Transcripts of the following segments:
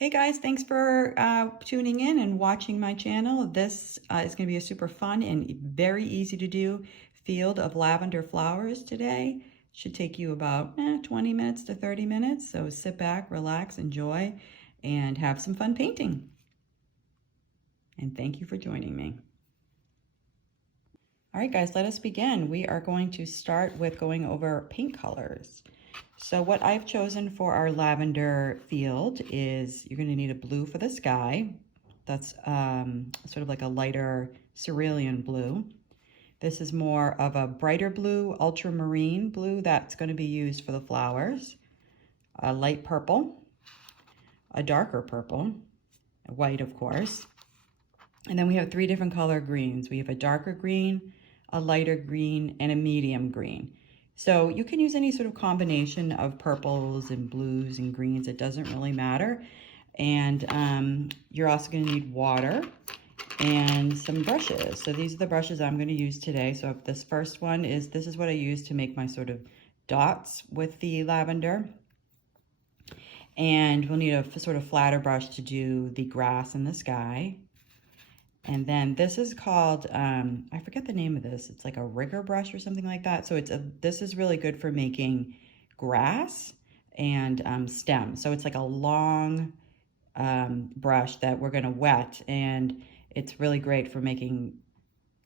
Hey guys, thanks for tuning in and watching my channel. This is going to be a super fun and very easy to do field of lavender flowers today. Should take you about 20 minutes to 30 minutes. So sit back, relax, enjoy, and have some fun painting. And thank you for joining me. All right guys, let us begin. We are going to start with going over paint colors. So what I've chosen for our lavender field is you're going to need a blue for the sky. That's sort of like a lighter cerulean blue. This is more of a brighter blue, ultramarine blue that's going to be used for the flowers. A light purple, a darker purple, white of course. And then we have three different color greens. We have a darker green, a lighter green, and a medium green. So you can use any sort of combination of purples and blues and greens. It doesn't really matter. And you're also going to need water and some brushes. So these are the brushes I'm going to use today. So if this first one is, this is what I use to make my sort of dots with the lavender. And we'll need a sort of flatter brush to do the grass and the sky. And then this is called, I forget the name of this. It's like a rigor brush or something like that. So this is really good for making grass and stems. So it's like a long brush that we're gonna wet, and it's really great for making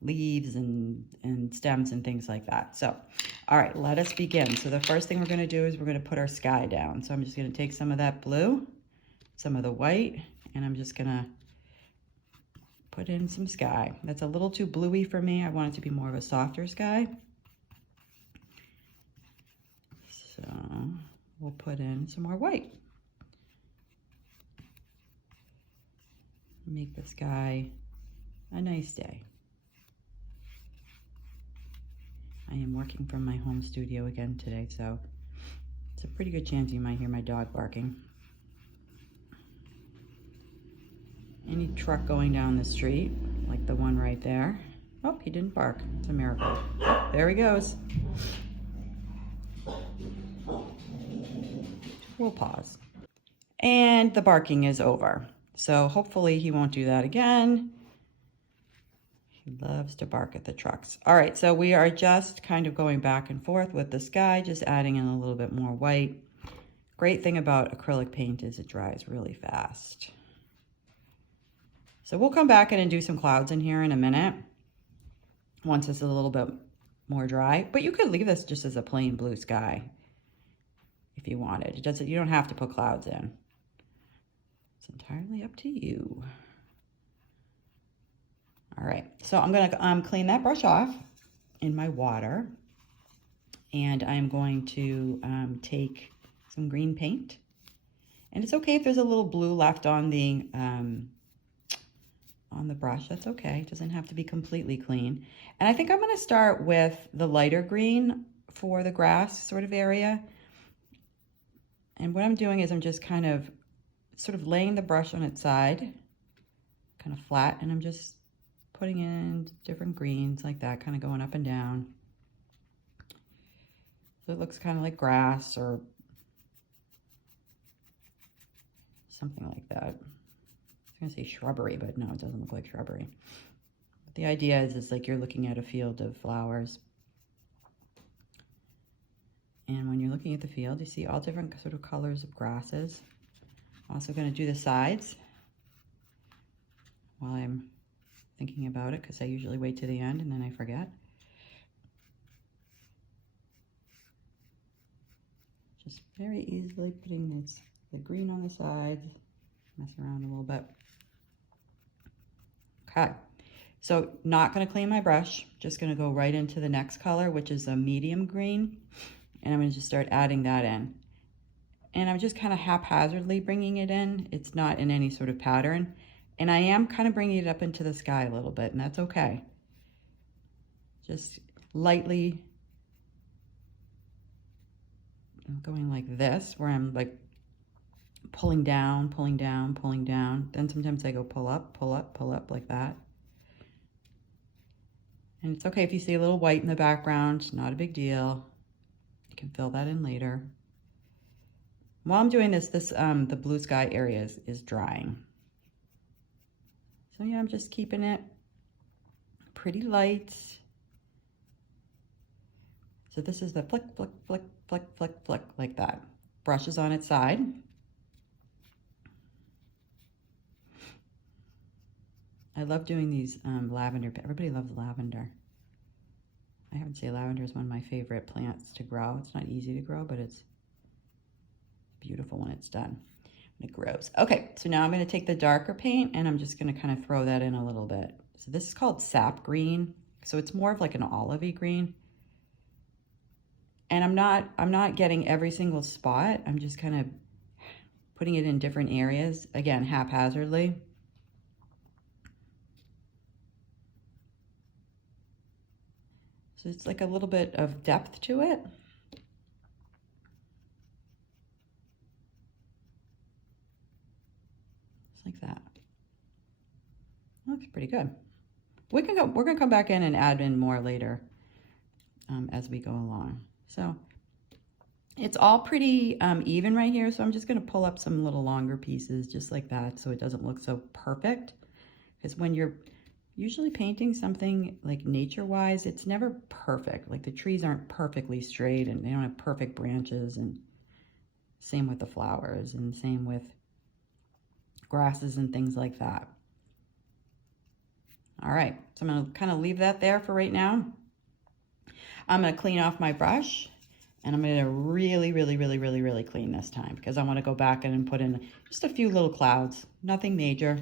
leaves and stems and things like that. So, all right, let us begin. So the first thing we're gonna do is we're gonna put our sky down. So I'm just gonna take some of that blue, some of the white, and I'm just gonna put in some sky. That's a little too bluey for me. I want it to be more of a softer sky. So we'll put in some more white. Make the sky a nice day. I am working from my home studio again today, so it's a pretty good chance you might hear my dog barking. Any truck going down the street, like the one right there. Oh, he didn't bark. It's a miracle. Oh, there he goes. We'll pause. And the barking is over. So hopefully he won't do that again. He loves to bark at the trucks. All right, so we are just kind of going back and forth with the sky, just adding in a little bit more white. Great thing about acrylic paint is it dries really fast. So we'll come back in and do some clouds in here in a minute, once it's a little bit more dry. But you could leave this just as a plain blue sky if you wanted. It doesn't, you don't have to put clouds in. It's entirely up to you. All right, so I'm gonna clean that brush off in my water, and I'm going to take some green paint. And it's okay if there's a little blue left on the brush, that's okay. It doesn't have to be completely clean. And I think I'm gonna start with the lighter green for the grass sort of area. And what I'm doing is I'm just kind of sort of laying the brush on its side, kind of flat, and I'm just putting in different greens like that, kind of going up and down. So it looks kind of like grass or something like that. I was gonna say shrubbery, but no, it doesn't look like shrubbery. But the idea is like you're looking at a field of flowers. And when you're looking at the field, you see all different sort of colors of grasses. I'm also gonna do the sides while I'm thinking about it, because I usually wait to the end and then I forget. Just very easily putting the green on the sides, mess around a little bit. Okay, so not gonna clean my brush, just gonna go right into the next color, which is a medium green, and I'm gonna just start adding that in. And I'm just kind of haphazardly bringing it in. It's not in any sort of pattern. And I am kind of bringing it up into the sky a little bit, and that's okay. Just lightly going like this, where I'm like pulling down, pulling down, pulling down. Then sometimes I go pull up, pull up, pull up like that. And it's okay if you see a little white in the background, not a big deal. You can fill that in later. While I'm doing this, the blue sky area is drying. So yeah, I'm just keeping it pretty light. So this is the flick, flick, flick, flick, flick, flick, like that. Brush is on its side. I love doing these lavender. Everybody loves lavender. I have to say lavender is one of my favorite plants to grow. It's not easy to grow, but it's beautiful when it's done, when it grows. Okay, so now I'm going to take the darker paint and I'm just going to kind of throw that in a little bit. So this is called sap green. So it's more of like an olivey green. And I'm not getting every single spot. I'm just kind of putting it in different areas, again, haphazardly. So it's like a little bit of depth to it. Just like that. Looks pretty good. We're gonna come back in and add in more later as we go along. So it's all pretty even right here. So I'm just gonna pull up some little longer pieces just like that so it doesn't look so perfect. Because when you're usually painting something like nature-wise, it's never perfect. Like the trees aren't perfectly straight and they don't have perfect branches, and same with the flowers and same with grasses and things like that. All right, so I'm gonna kind of leave that there for right now. I'm gonna clean off my brush and I'm gonna really clean this time because I wanna go back in and put in just a few little clouds, nothing major.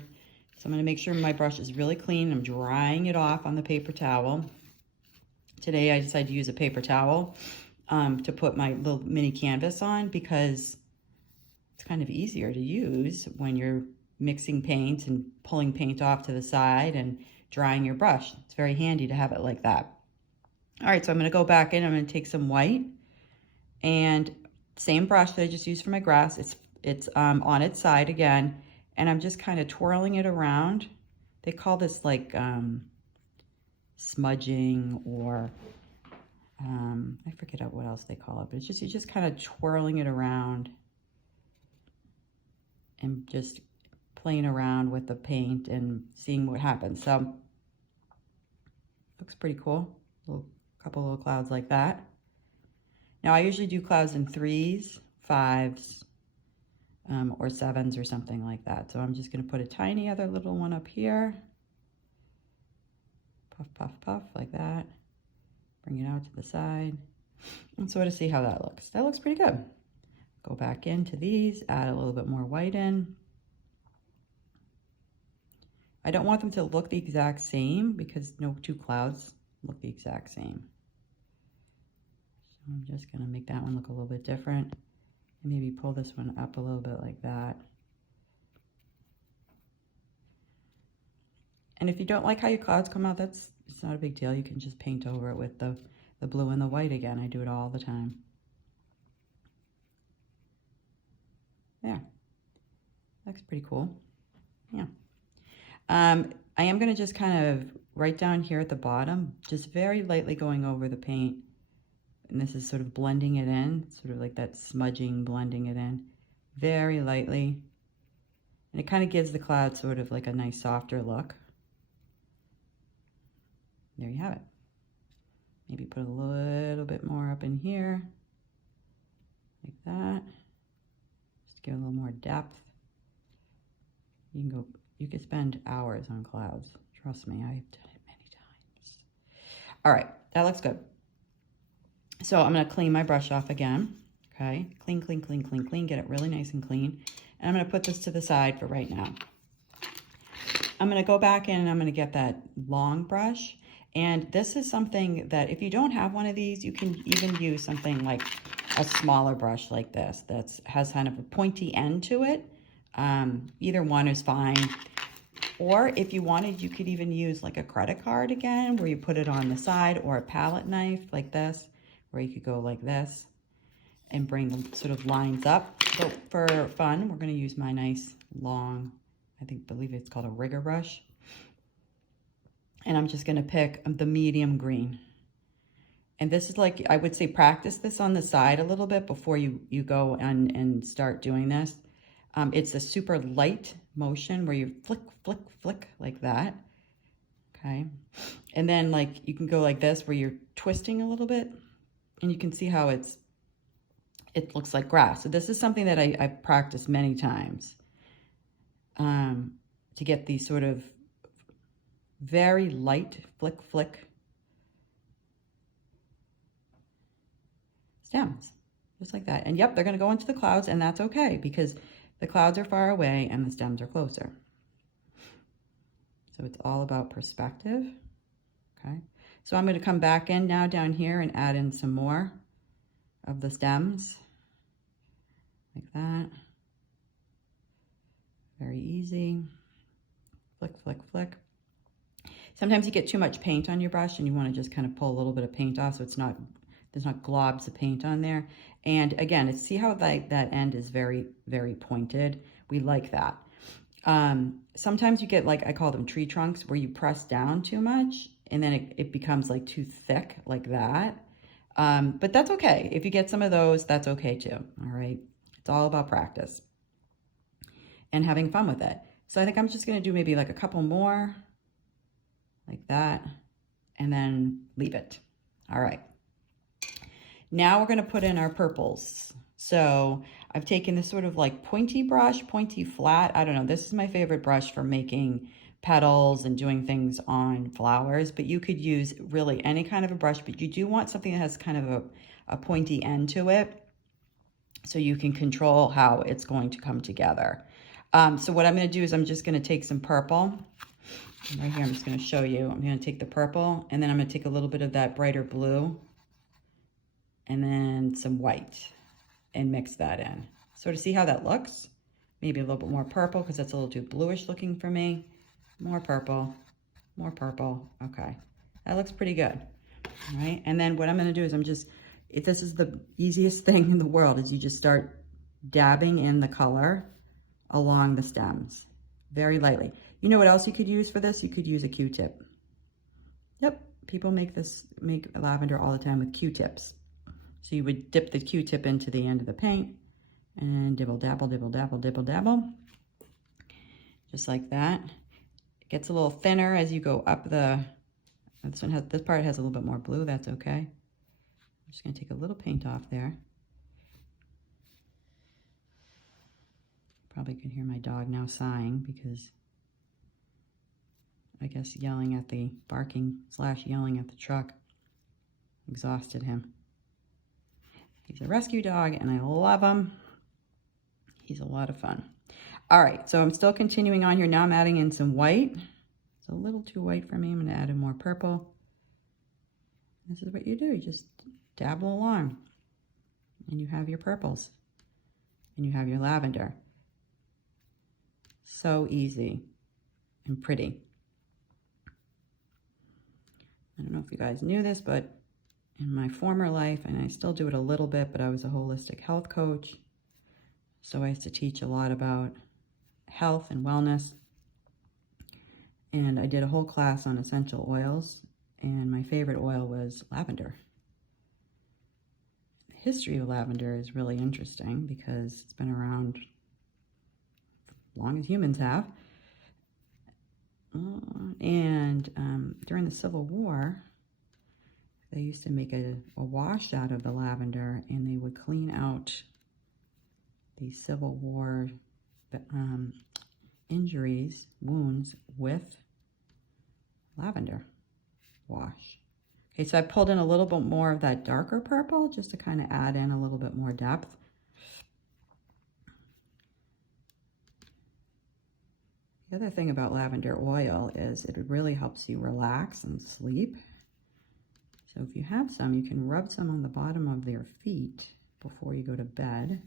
So I'm going to make sure my brush is really clean. I'm drying it off on the paper towel. Today I decided to use a paper towel to put my little mini canvas on because it's kind of easier to use when you're mixing paint and pulling paint off to the side and drying your brush. It's very handy to have it like that. All right, so I'm going to go back in. I'm going to take some white and same brush that I just used for my grass. It's on its side again. And I'm just kind of twirling it around. They call this like smudging, or I forget what else they call it, but it's just, you're just kind of twirling it around and just playing around with the paint and seeing what happens. So looks pretty cool. Couple little clouds like that. Now I usually do clouds in 3s, 5s, or 7s or something like that. So I'm just going to put a tiny other little one up here. Puff, puff, puff, like that. Bring it out to the side. And sort of see how that looks. That looks pretty good. Go back into these, add a little bit more white in. I don't want them to look the exact same because no two clouds look the exact same. So I'm just going to make that one look a little bit different. And maybe pull this one up a little bit like that. And if you don't like how your clouds come out, it's not a big deal. You can just paint over it with the blue and the white again. I do it all the time. There. Looks pretty cool. Yeah. I am going to just kind of right down here at the bottom, just very lightly going over the paint. And this is sort of blending it in, sort of like that smudging, blending it in very lightly. And it kind of gives the cloud sort of like a nice softer look. There you have it. Maybe put a little bit more up in here, like that. Just give it a little more depth. You could spend hours on clouds. Trust me, I've done it many times. All right, that looks good. So I'm going to clean my brush off again. Okay, clean, clean, clean, clean, clean. Get it really nice and clean. And I'm going to put this to the side for right now. I'm going to go back in and I'm going to get that long brush. And this is something that if you don't have one of these, you can even use something like a smaller brush like this that has kind of a pointy end to it. Either one is fine. Or if you wanted, you could even use like a credit card again, where you put it on the side, or a palette knife like this, where you could go like this and bring the sort of lines up. So for fun, we're going to use my nice long, believe it's called a rigor brush. And I'm just going to pick the medium green. And this is like, I would say practice this on the side a little bit before you go and start doing this. It's a super light motion where you flick, flick, flick like that. Okay. And then like you can go like this where you're twisting a little bit and you can see how it looks like grass. So this is something that I've practiced many times to get these sort of very light flick, flick stems, just like that. And yep, they're going to go into the clouds, and that's okay because the clouds are far away and the stems are closer. So it's all about perspective. Okay. So I'm going to come back in now down here and add in some more of the stems like that. Very easy. Flick, flick, flick. Sometimes you get too much paint on your brush and you want to just kind of pull a little bit of paint off so it's not, there's not globs of paint on there. And again, see how that end is very, very pointed. We like that. Sometimes you get, like, I call them tree trunks, where you press down too much and then it becomes like too thick like that. But that's okay. If you get some of those, that's okay too. All right. It's all about practice and having fun with it. So I think I'm just going to do maybe like a couple more like that and then leave it. All right. Now we're going to put in our purples. So I've taken this sort of like pointy brush, pointy flat. I don't know. This is my favorite brush for making petals and doing things on flowers, but you could use really any kind of a brush, but you do want something that has kind of a pointy end to it so you can control how it's going to come together. So what I'm going to do is I'm just going to take some purple. Right here, I'm just going to show you. I'm going to take the purple, and then I'm going to take a little bit of that brighter blue and then some white and mix that in. So to see how that looks, maybe a little bit more purple because that's a little too bluish looking for me. More purple, more purple. Okay, that looks pretty good. All right, and then what I'm going to do is this is the easiest thing in the world, is you just start dabbing in the color along the stems very lightly. You know what else you could use for this? You could use a Q-tip. Yep, people make lavender all the time with Q-tips. So you would dip the Q-tip into the end of the paint and dibble dabble, dibble dabble, dibble dabble, just like that. It gets a little thinner as you go up this part has a little bit more blue. That's okay. I'm just going to take a little paint off there. Probably can hear my dog now sighing because I guess barking / yelling at the truck exhausted him. He's a rescue dog and I love him. He's a lot of fun. All right, so I'm still continuing on here. Now I'm adding in some white. It's a little too white for me. I'm going to add in more purple. This is what you do. You just dabble along and you have your purples and you have your lavender. So easy and pretty. I don't know if you guys knew this, but in my former life, and I still do it a little bit, but I was a holistic health coach. So I used to teach a lot about health and wellness. And I did a whole class on essential oils, and my favorite oil was lavender. The history of lavender is really interesting because it's been around as long as humans have. And during the Civil War, they used to make a wash out of the lavender, and they would clean out the Civil War injuries, wounds with lavender wash. Okay, so I pulled in a little bit more of that darker purple just to kind of add in a little bit more depth. The other thing about lavender oil is it really helps you relax and sleep. So if you have some, you can rub some on the bottom of your feet before you go to bed.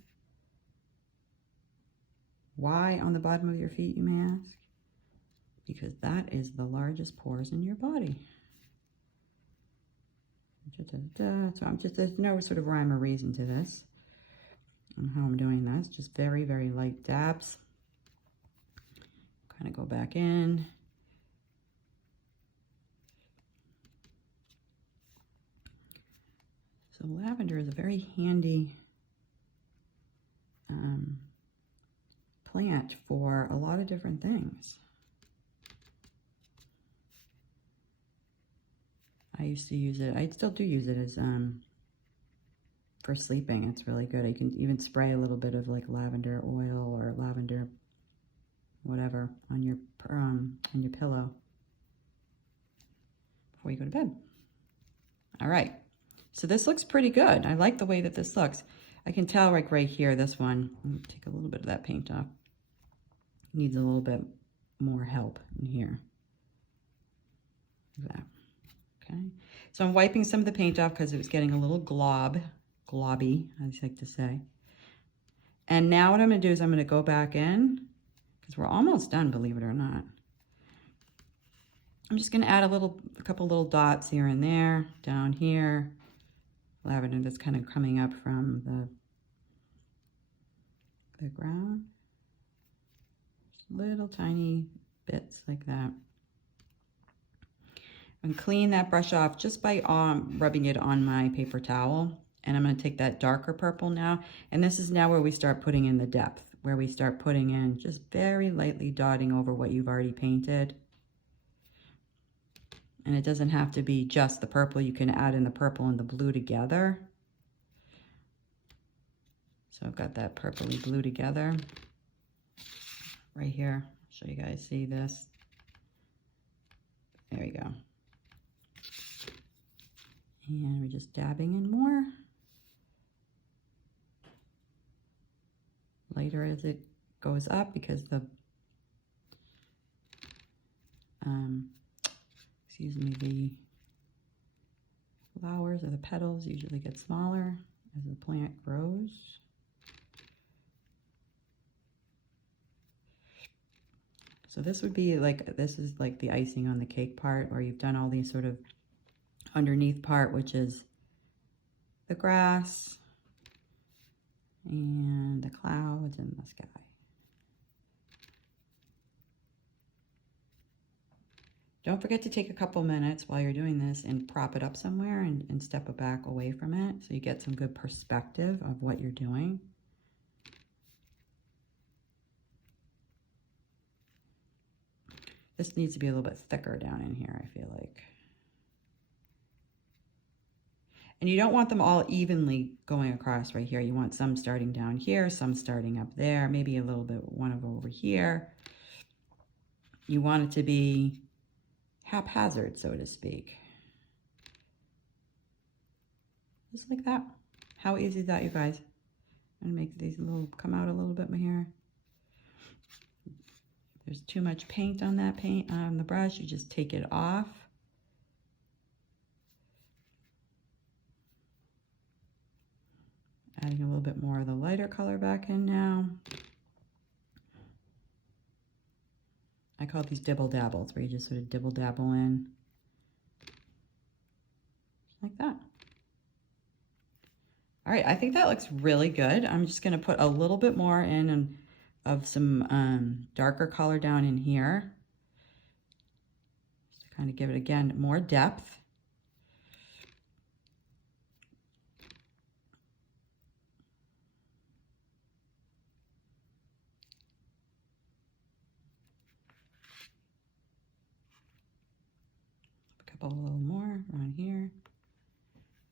Why on the bottom of your feet, you may ask? Because that is the largest pores in your body. So there's no sort of rhyme or reason to this on how I'm doing this. Just very, very light dabs. Kind of go back in. So lavender is a very handy plant for a lot of different things. I used to use it, I still do use it as for sleeping. It's really good. You can even spray a little bit of like lavender oil or lavender whatever on your pillow before you go to bed. All right, so this looks pretty good. I like the way that this looks. I can tell like right here, this one, I'm gonna take a little bit of that paint off. Needs a little bit more help in here. Like that. Okay, so I'm wiping some of the paint off because it was getting a little globby, I like to say. And now what I'm gonna do is I'm gonna go back in, because we're almost done, believe it or not. I'm just gonna add a couple little dots here and there, down here. Lavender that's kind of coming up from the ground. Little tiny bits like that. And clean that brush off just by rubbing it on my paper towel. And I'm going to take that darker purple now. And this is now where we start putting in the depth, where we start putting in just very lightly dotting over what you've already painted. And it doesn't have to be just the purple. You can add in the purple and the blue together. So I've got that purpley blue together right here. I'll show you guys, see this. There we go. And we're just dabbing in more. Later as it goes up, because the, excuse me, the flowers or the petals usually get smaller as the plant grows. So this would be like, this is like the icing on the cake part, where you've done all these sort of underneath part, which is the grass and the clouds and the sky. Don't forget to take a couple minutes while you're doing this and prop it up somewhere and step it back away from it so you get some good perspective of what you're doing. This needs to be a little bit thicker down in here, I feel like. And you don't want them all evenly going across right here. You want some starting down here, some starting up there, maybe a little bit one over here. You want it to be haphazard, so to speak. Just like that. How easy is that, you guys? I'm gonna make these come out a little bit more here. If there's too much paint on that on the brush, you just take it off. Adding a little bit more of the lighter color back in now. I call these dibble dabbles, where you just sort of dibble dabble in. Like that. All right, I think that looks really good. I'm just gonna put a little bit more in of some darker color down in here. Just to kind of give it, again, more depth. A little more around here.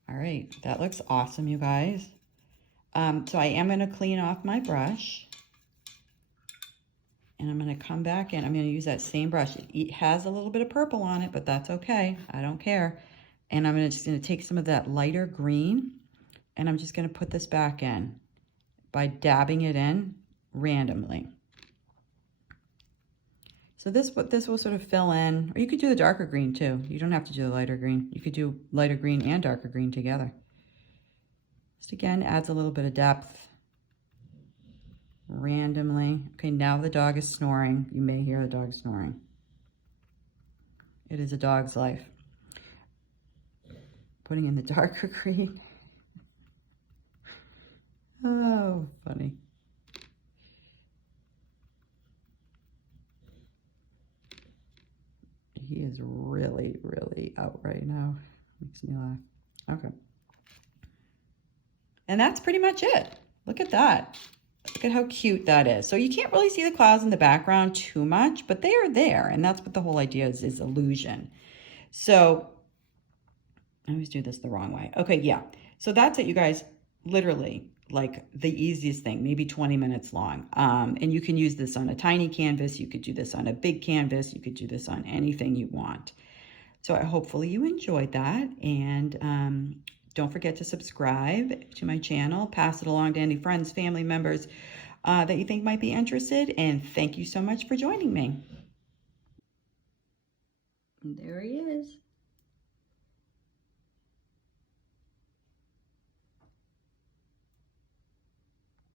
All right, that looks awesome, you guys. So I am going to clean off my brush, and I'm going to come back in. I'm going to use that same brush. It has a little bit of purple on it, but that's okay. I don't care. And I'm just going to take some of that lighter green, and I'm just going to put this back in by dabbing it in randomly. So this will sort of fill in, or you could do the darker green too. You don't have to do the lighter green. You could do lighter green and darker green together. Just again, adds a little bit of depth randomly. Okay, now the dog is snoring. You may hear the dog snoring. It is a dog's life. Putting in the darker green. Oh, funny. He is really, really out right now. Makes me laugh. Okay. And that's pretty much it. Look at that. Look at how cute that is. So you can't really see the clouds in the background too much, but they are there. And that's what the whole idea is illusion. So I always do this the wrong way. Okay, yeah. So that's it, you guys. Literally, like the easiest thing, maybe 20 minutes long. And you can use this on a tiny canvas. You could do this on a big canvas. You could do this on anything you want. So hopefully you enjoyed that. And don't forget to subscribe to my channel. Pass it along to any friends, family members that you think might be interested. And thank you so much for joining me. And there he is.